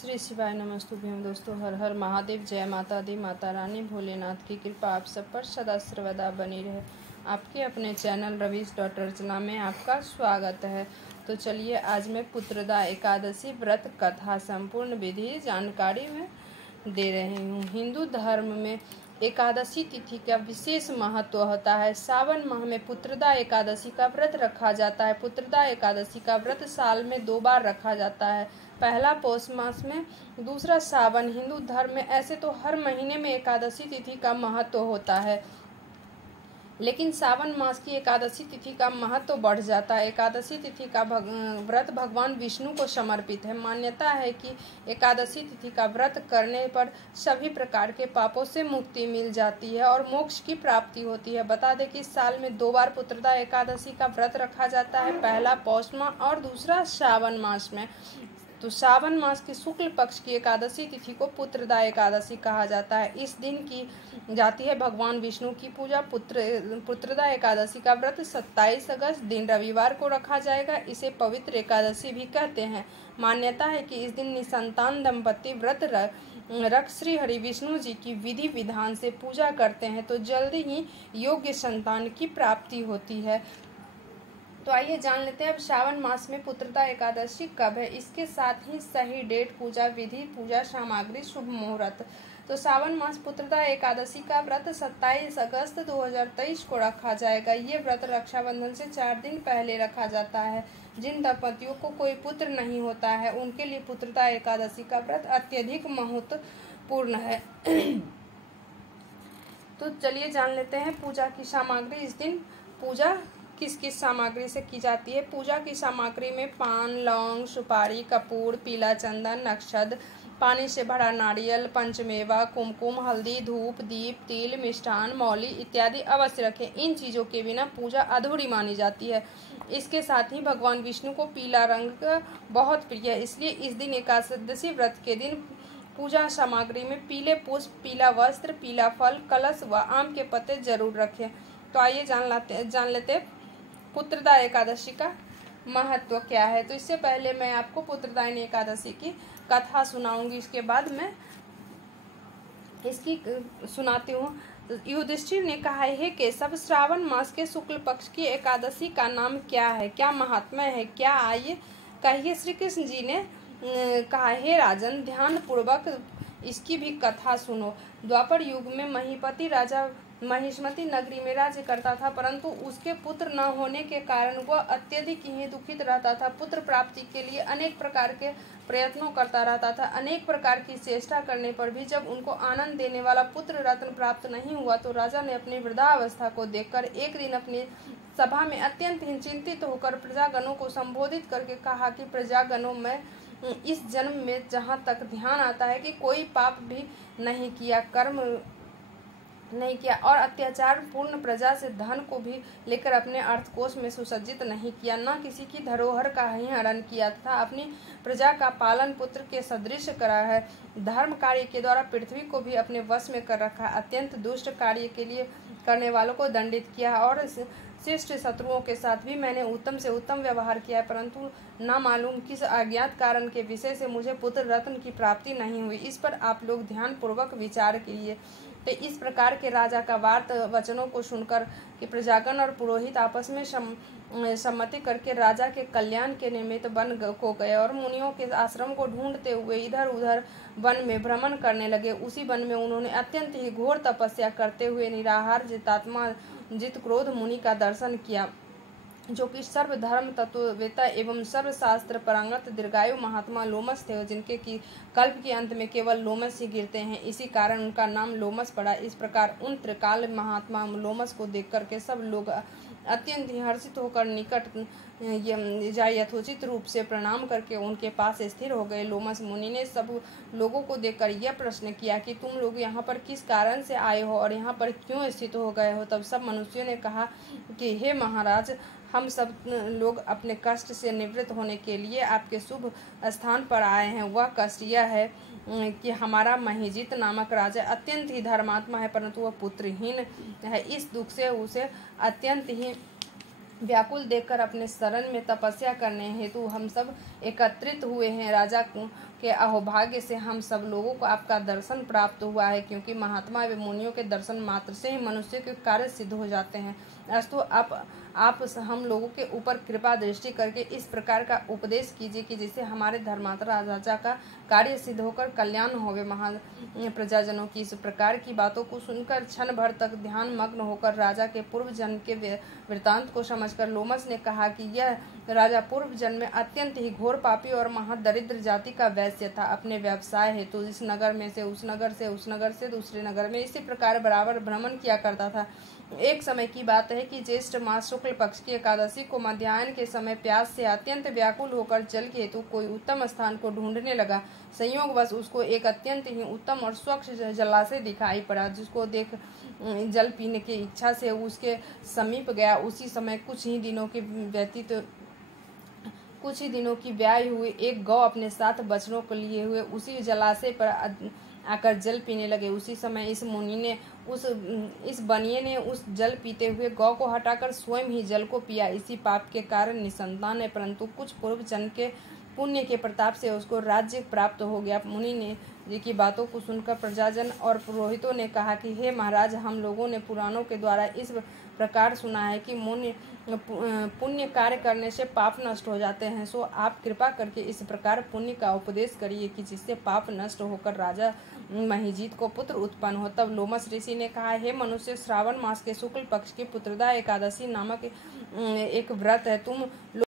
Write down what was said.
श्री शिवाय नमस्तुभ्यं दोस्तों। हर हर महादेव। जय माता दी। माता रानी भोलेनाथ की कृपा आप सब पर सदा सर्वदा बनी रहे। आपके अपने चैनल रवीश अर्चना में आपका स्वागत है। तो चलिए आज मैं पुत्रदा एकादशी व्रत कथा संपूर्ण विधि जानकारी में दे रही हूँ। हिंदू धर्म में एकादशी तिथि का विशेष महत्व होता है। सावन माह में पुत्रदा एकादशी का व्रत रखा जाता है। पुत्रदा एकादशी का व्रत साल में 2 बार रखा जाता है, पहला पौष मास में, दूसरा सावन। हिंदू धर्म में ऐसे तो हर महीने में एकादशी तिथि का महत्व होता है, लेकिन सावन मास की एकादशी तिथि का महत्व बढ़ जाता है। एकादशी तिथि का व्रत भगवान विष्णु को समर्पित है। मान्यता है कि एकादशी तिथि का व्रत करने पर सभी प्रकार के पापों से मुक्ति मिल जाती है और मोक्ष की प्राप्ति होती है। बता दें कि साल में 2 बार पुत्रदा एकादशी का व्रत रखा जाता है, पहला पौष माह और दूसरा सावन मास में। तो सावन मास की शुक्ल पक्ष की एकादशी तिथि को पुत्रदा एकादशी कहा जाता है। इस दिन की जाती है भगवान विष्णु की पूजा। पुत्रदा एकादशी का व्रत 27 अगस्त दिन रविवार को रखा जाएगा। इसे पवित्र एकादशी भी कहते हैं। मान्यता है कि इस दिन निसंतान दंपति व्रत रख श्री हरि विष्णु जी की विधि विधान से पूजा करते हैं तो जल्दी ही योग्य संतान की प्राप्ति होती है। तो आइए जान लेते हैं अब सावन मास में पुत्रदा एकादशी कब है, इसके साथ ही सही डेट, पूजा विधि, पूजा सामग्री, शुभ मुहूर्त। तो सावन मास पुत्रदा एकादशी का व्रत 27 अगस्त 2023 को रखा जाएगा। ये व्रत रक्षाबंधन से 4 दिन पहले रखा जाता है। जिन दंपतियों को कोई पुत्र नहीं होता है उनके लिए पुत्रदा एकादशी का व्रत अत्यधिक महत्वपूर्ण है। तो चलिए जान लेते हैं पूजा की सामग्री। इस दिन पूजा किस किस सामग्री से की जाती है। पूजा की सामग्री में पान, लौंग, सुपारी, कपूर, पीला चंदन, नक्षद, पानी से भरा नारियल, पंचमेवा, कुमकुम, हल्दी, धूप, दीप, तिल, मिष्ठान, मौली इत्यादि अवश्य रखें। इन चीज़ों के बिना पूजा अधूरी मानी जाती है। इसके साथ ही भगवान विष्णु को पीला रंग बहुत प्रिय है, इसलिए इस दिन एकादशी व्रत के दिन पूजा सामग्री में पीले पुष्प, पीला वस्त्र, पीला फल, कलश व आम के पत्ते जरूर रखें। तो आइए जान लेते पुत्रदा एकादशी का महत्व क्या है। तो इससे पहले मैं आपको पुत्रदायिनी एकादशी की कथा सुनाऊंगी, इसके बाद मैं इसकी सुनाती हूँ। युधिष्ठिर ने कहा, हे केशव, श्रावण मास के शुक्ल पक्ष की एकादशी का नाम क्या है, क्या महात्म्य है, क्या आइए कहिए। श्री कृष्ण जी ने कहा, हे राजन, ध्यान पूर्वक इसकी भी कथा सुनो। द्वापर युग में महीपति राजा महिष्मती नगरी में राज्य करता था, परंतु उसके पुत्र न होने के कारण वह अत्यधिक ही दुखित रहता था। पुत्र प्राप्ति के लिए अनेक प्रकार के प्रयत्नों करता रहता था। अनेक प्रकार की चेष्टा करने पर भी जब उनको आनंद देने वाला पुत्र रत्न प्राप्त नहीं हुआ तो राजा ने अपनी वृद्धावस्था को देखकर एक दिन अपनी सभा में अत्यंत ही चिंतित होकर प्रजागणों को संबोधित करके कहा कि प्रजागणों में इस जन्म में जहाँ तक ध्यान आता है कि कोई पाप भी नहीं किया, कर्म नहीं किया और अत्याचार पूर्ण प्रजा से धन को भी लेकर अपने अर्थकोष में सुसज्जित नहीं किया, न किसी की धरोहर का ही हरण किया तथा अपनी प्रजा का पालन पुत्र के सदृश करा है। धर्म कार्य के द्वारा पृथ्वी को भी अपने वश में कर रखा। अत्यंत दुष्ट कार्य के लिए करने वालों को दंडित किया और शिष्ट शत्रुओं के साथ भी मैंने उत्तम से उत्तम व्यवहार किया है, परंतु न मालूम किस अज्ञात कारण के विषय से मुझे पुत्र रत्न की प्राप्ति नहीं हुई। इस पर आप लोग ध्यान पूर्वक विचार कीजिए। तो इस प्रकार के राजा का वार्त वचनों को सुनकर कि प्रजागण और पुरोहित आपस में सम्मति करके राजा के कल्याण के निमित्त वन को गए और मुनियों के आश्रम को ढूंढते हुए इधर उधर वन में भ्रमण करने लगे। उसी वन में उन्होंने अत्यंत ही घोर तपस्या करते हुए निराहार जितात्मा जित क्रोध मुनि का दर्शन किया, जो कि सर्वधर्म तत्ववेता एवं सर्वशास्त्र पारंगत दीर्घायु महात्मा लोमस थे, जिनके की कल्प के अंत में केवल लोमस ही गिरते हैं। इसी कारण उनका नाम लोमस पड़ा। इस प्रकार उन त्रिकाल महात्मा लोमस को देख करके सब लोग अत्यंत ही हर्षित होकर निकट यथोचित रूप से प्रणाम करके उनके पास स्थिर हो गए। लोमस मुनि ने सब लोगों को देखकर यह प्रश्न किया कि तुम लोग यहाँ पर किस कारण से आए हो और यहाँ पर क्यों स्थित हो गए हो। तब सब मनुष्यों ने कहा कि हे महाराज, हम सब लोग अपने कष्ट से निवृत्त होने के लिए आपके शुभ स्थान पर आए हैं। वह कष्ट यह है कि हमारा महिजित नामक राजा अत्यंत ही धर्मात्मा है, परंतु वह पुत्रहीन है। इस दुख से उसे अत्यंत ही व्याकुल देखकर अपने शरण में तपस्या करने हेतु हम सब एकत्रित हुए हैं। राजा के अहोभाग्य से हम सब लोगों को आपका दर्शन प्राप्त हुआ है, क्योंकि महात्मा एवं मुनियों के दर्शन मात्र से ही मनुष्य के कार्य सिद्ध हो जाते हैं। अस्तु आप हम लोगों के ऊपर कृपा दृष्टि करके इस प्रकार का उपदेश कीजिए कि जिससे हमारे धर्मात्मा राजा का कार्य सिद्ध होकर कल्याण होवे। प्रजाजनों की इस प्रकार की बातों को सुनकर क्षण भर तक ध्यान मग्न होकर राजा के पूर्व जन्म के वृतांत को समझकर लोमस ने कहा कि यह राजा पूर्व जन्म में अत्यंत ही घोर पापी और महादरिद्र जाति का वैश्य था। अपने व्यवसाय हेतु इस नगर में से उस नगर से उस नगर से दूसरे नगर में इसी प्रकार बराबर भ्रमण किया करता था। एक समय की बात है कि ज्येष्ठ मास शुक्ल पक्ष की एकादशी को मध्याह्न के समय प्यास से अत्यंत व्याकुल होकर जल के हेतु कोई उत्तम स्थान को ढूंढने लगा। संयोगवश उसको एक अत्यंत ही उत्तम और स्वच्छ जलाशय दिखाई पड़ा, जिसको देख जल पीने की इच्छा से उसके समीप गया। उसी समय कुछ ही दिनों की ब्याह हुई एक गौ अपने साथ बछड़ों को लिए हुए उसी जलाशय पर आकर जल पीने लगे। उसी समय इस बनिए ने उस जल पीते हुए गौ को हटाकर स्वयं ही जल को पिया। इसी पाप के कारण निसंतान है, परंतु कुछ पूर्व जन्म के पुण्य के प्रताप से उसको राज्य प्राप्त हो गया। मुनि ने जी की बातों को सुनकर प्रजाजन और पुरोहितों ने कहा कि हे महाराज, हम लोगों ने पुराणों के द्वारा इस प्रकार सुना है कि पुण्य कार्य करने से पाप नष्ट हो जाते हैं। सो आप कृपा करके इस प्रकार पुण्य का उपदेश करिए कि जिससे पाप नष्ट होकर राजा महिजीत को पुत्र उत्पन्न हो। तब लोमस ऋषि ने कहा, हे मनुष्य, श्रावण मास के शुक्ल पक्ष की पुत्रदा एकादशी नामक एक व्रत है। तुम